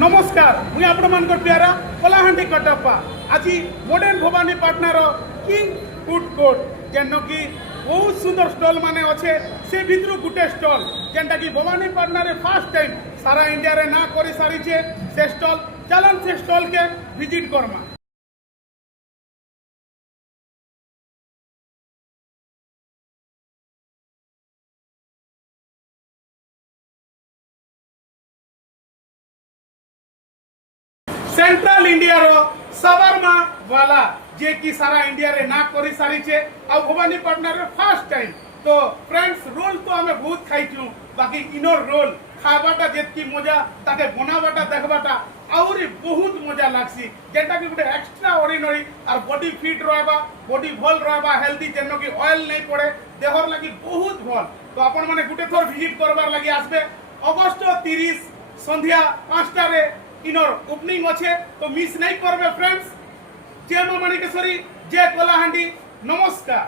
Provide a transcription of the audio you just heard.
নমস্কার, মুই আপনার প্যারা কলাহান্ডি কটপ্পা। আজ মডর্ন ভবানী পাটনার কিং ফুড কোর্ট যেন কি বহুত সুন্দর স্টল মানে অছে। সে ভিতর গোটে স্টল যেটা কি ভবানী পাটনারে ফার্স্ট টাইম সারা ইন্ডিয়ারে না করে সারিছে। সে স্টল চালান, সে স্টলকে ভিজিট করমা। सेंट्रल इंडिया रो सवरमा वाला जे की सारा इंडिया रे ना करी सारी छे आ भवानी पाटना रे फर्स्ट टाइम। तो फ्रेंड्स रोल तो हमें बहुत खाई छु, बाकी इनोर रोल खाबाटा जेतकी मजा ताके बनाबाटा देखबाटा आउरी बहुत मजा लागसी। जेटा कि गुटे एक्स्ट्रा ऑर्डिनरी और बॉडी फिट रहबा, बॉडी भल रहबा, हेल्दी जेनो कि ऑयल नहीं पड़े, देहर लागि बहुत भल। तो आपण माने गुटे थोर विजिट करबार लागि आसबे। अगस्त 30 संध्या 5टा रे इनर ओपनिंग अच्छे, तो मिस नहीं करबे फ्रेंड्स। जय मां माणिकेश्वरी, जय कलाहांडी, नमस्कार।